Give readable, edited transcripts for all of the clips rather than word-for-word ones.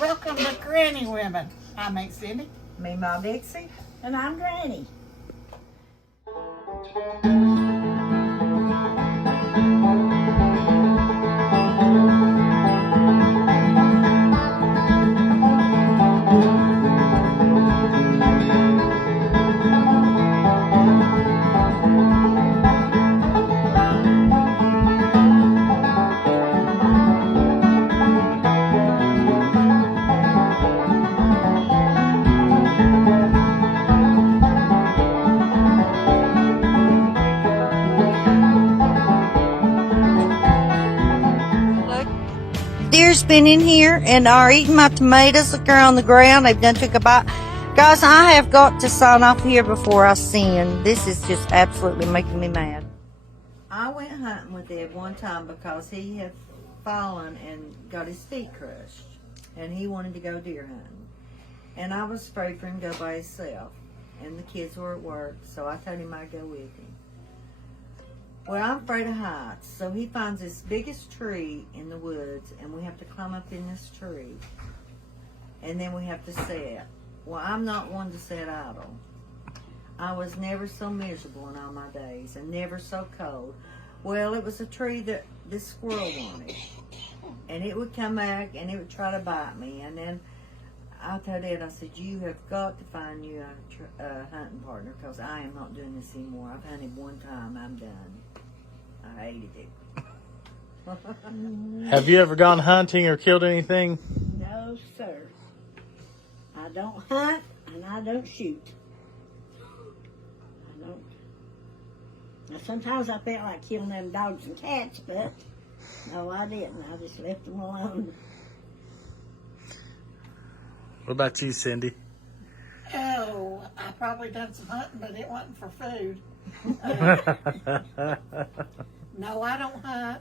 Welcome to Granny Women. I'm Aunt Cindy. Memaw Dixie. And I'm Granny. Deer's been in here and are eating my tomatoes that are on the ground. They've done took a bite. Guys, I have got to sign off here before I sin. This is just absolutely making me mad. I went hunting with Ed one time because he had fallen and got his feet crushed. And he wanted to go deer hunting. And I was afraid for him to go by himself. And the kids were at work, so I told him I'd go with him. Well, I'm afraid of heights, so he finds this biggest tree in the woods, and we have to climb up in this tree, and then we have to sit. Well, I'm not one to sit idle. I was never so miserable in all my days, and never so cold. Well, it was a tree that this squirrel wanted, and it would come back, and it would try to bite me, and then I told Ed, I said, you have got to find you a hunting partner, because I am not doing this anymore. I've hunted one time, I'm done. I hated it. Have you ever gone hunting or killed anything? No, sir. I don't hunt and I don't shoot. I don't. Now, sometimes I felt like killing them dogs and cats, but no, I didn't. I just left them alone. What about you, Cindy? Oh, I probably done some hunting, but it wasn't for food. No, I don't hunt,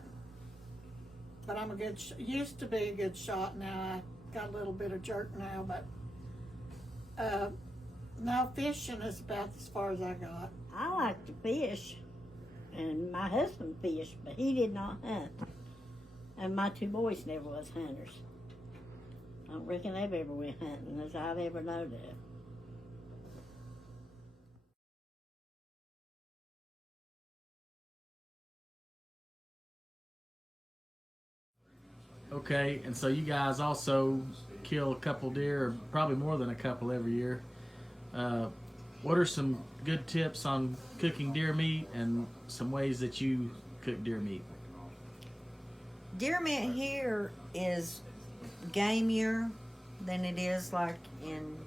but I'm a good, used to be a good shot. Now I got a little bit of jerk now, but no, fishing is about as far as I got. I like to fish, and my husband fished, but he did not hunt. And my two boys never was hunters. I don't reckon they've ever went hunting as I've ever known of. Okay, and so you guys also kill a couple deer, or probably more than a couple every year. What are some good tips on cooking deer meat and some ways that you cook deer meat? Deer meat here is gamier than it is like in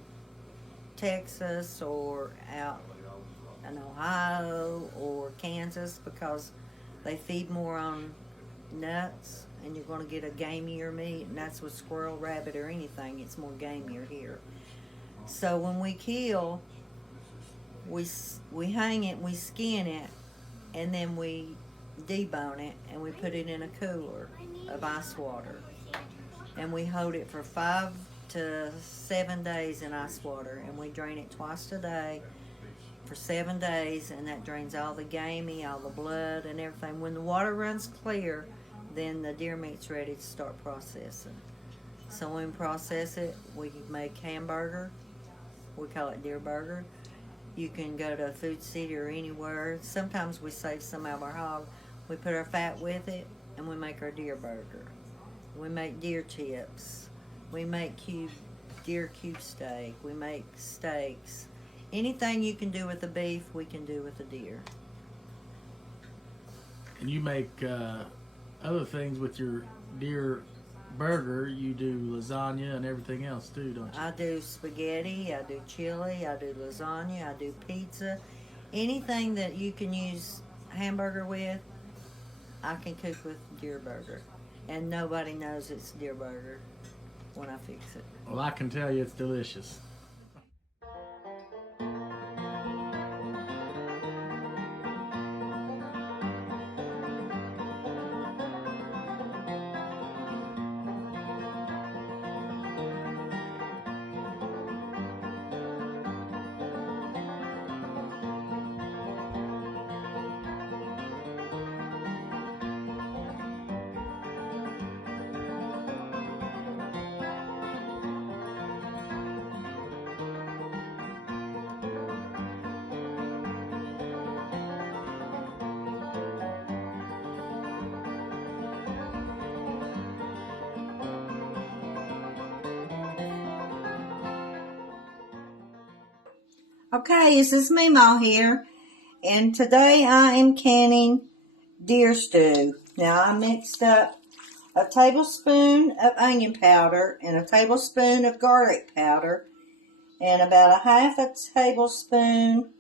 Texas or out in Ohio or Kansas, because they feed more on nuts, and you're going to get a gamier meat, and that's with squirrel, rabbit, or anything. It's more gamier here. So when we kill, we hang it, we skin it, and then we debone it, and we put it in a cooler of ice water, and we hold it for 5 to 7 days in ice water, and we drain it twice a day for 7 days, and that drains all the gamey, all the blood, and everything. When the water runs clear, then the deer meat's ready to start processing. So when we process it, we make hamburger. We call it deer burger. You can go to a food city or anywhere. Sometimes we save some out of our hog. We put our fat with it, and we make our deer burger. We make deer chips. We make deer cube steak. We make steaks. Anything you can do with the beef, we can do with the deer. And you make other things with your deer burger, you do lasagna and everything else too, don't you? I do spaghetti, I do chili, I do lasagna, I do pizza. Anything that you can use hamburger with, I can cook with deer burger. And nobody knows it's deer burger when I fix it. Well, I can tell you it's delicious. Okay, this is Memaw here, and today I am canning deer stew. Now I mixed up a tablespoon of onion powder and a tablespoon of garlic powder and about a half a tablespoon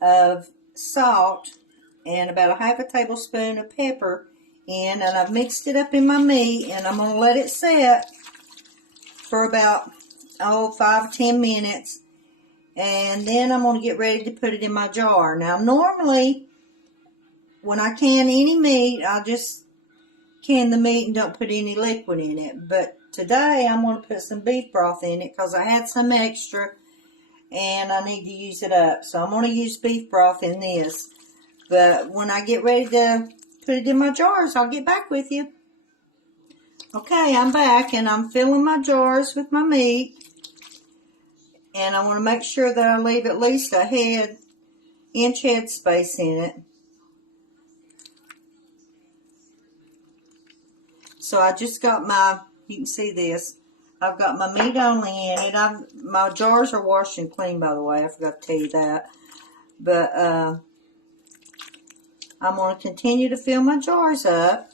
of salt and about a half a tablespoon of pepper in, and I've mixed it up in my meat, and I'm going to let it set for about 5-10 minutes. And then I'm going to get ready to put it in my jar. Now, normally, when I can any meat, I'll just can the meat and don't put any liquid in it. But today, I'm going to put some beef broth in it because I had some extra and I need to use it up. So I'm going to use beef broth in this. But when I get ready to put it in my jars, I'll get back with you. Okay, I'm back and I'm filling my jars with my meat. And I want to make sure that I leave at least a inch head space in it. So I just got you can see this. I've got my meat only in it. My jars are washed and clean, by the way. I forgot to tell you that. But I'm going to continue to fill my jars up.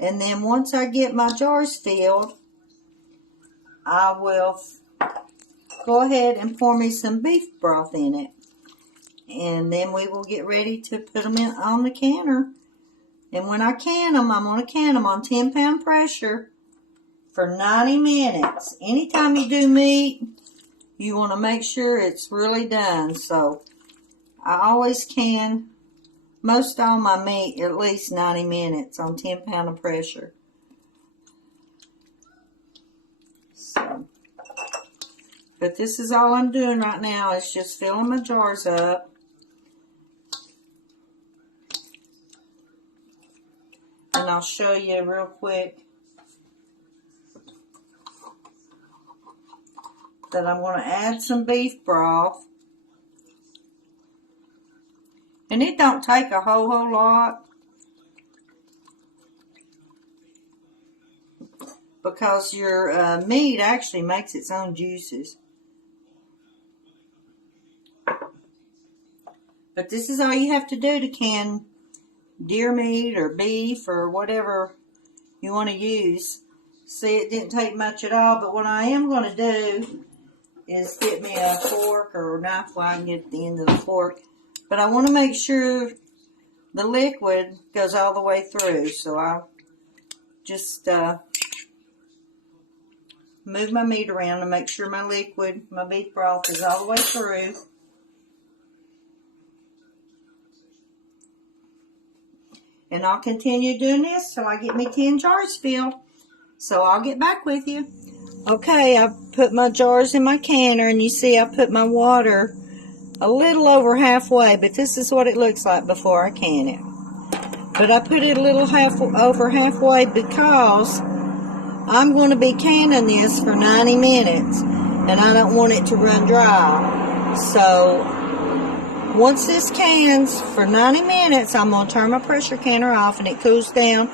And then once I get my jars filled, I will go ahead and pour me some beef broth in it. And then we will get ready to put them on the canner. And when I can them, I'm going to can them on 10-pound pressure for 90 minutes. Anytime you do meat, you want to make sure it's really done. So I always can most all my meat at least 90 minutes on 10-pound of pressure. So, but this is all I'm doing right now is just filling my jars up. And I'll show you real quick that I'm going to add some beef broth. And it don't take a whole lot, because your meat actually makes its own juices. But this is all you have to do to can deer meat or beef or whatever you want to use. See, it didn't take much at all, but what I am going to do is get me a fork or a knife where I can get at the end of the fork. But I want to make sure the liquid goes all the way through. So I'll just move my meat around to make sure my liquid, my beef broth, is all the way through. And I'll continue doing this till I get me 10 jars filled. So I'll get back with you. Okay, I've put my jars in my canner, and you see I put my water a little over halfway, but this is what it looks like before I can it. But I put it a little over halfway because I'm going to be canning this for 90 minutes, and I don't want it to run dry. So once this cans for 90 minutes, I'm going to turn my pressure canner off, and it cools down.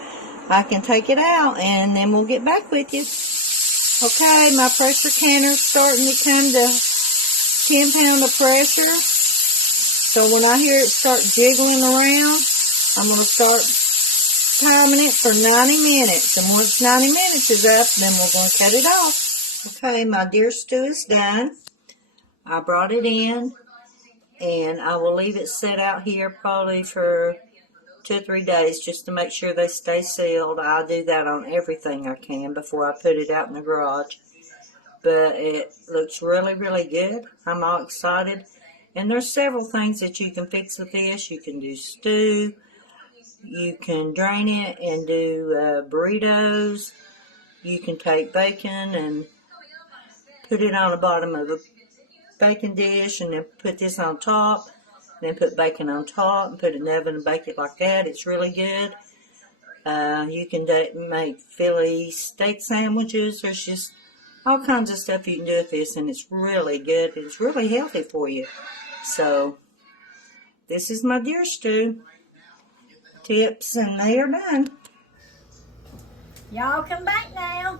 I can take it out, and then we'll get back with you. Okay, my pressure canner's starting to come to 10-pound of pressure. So when I hear it start jiggling around, I'm going to start timing it for 90 minutes. And once 90 minutes is up, then we're going to cut it off. Okay, my deer stew is done. I brought it in, and I will leave it set out here probably for 2 or 3 days just to make sure they stay sealed. I do that on everything I can before I put it out in the garage. But it looks really, really good. I'm all excited. And there's several things that you can fix with this. You can do stew. You can drain it and do burritos. You can take bacon and put it on the bottom of a bacon dish and then put this on top. Then put bacon on top and put it in the oven and bake it like that. It's really good. You can make Philly steak sandwiches. There's just all kinds of stuff you can do with this, and it's really good. It's really healthy for you. So, this is my deer stew tips, and they are done. Y'all come back now.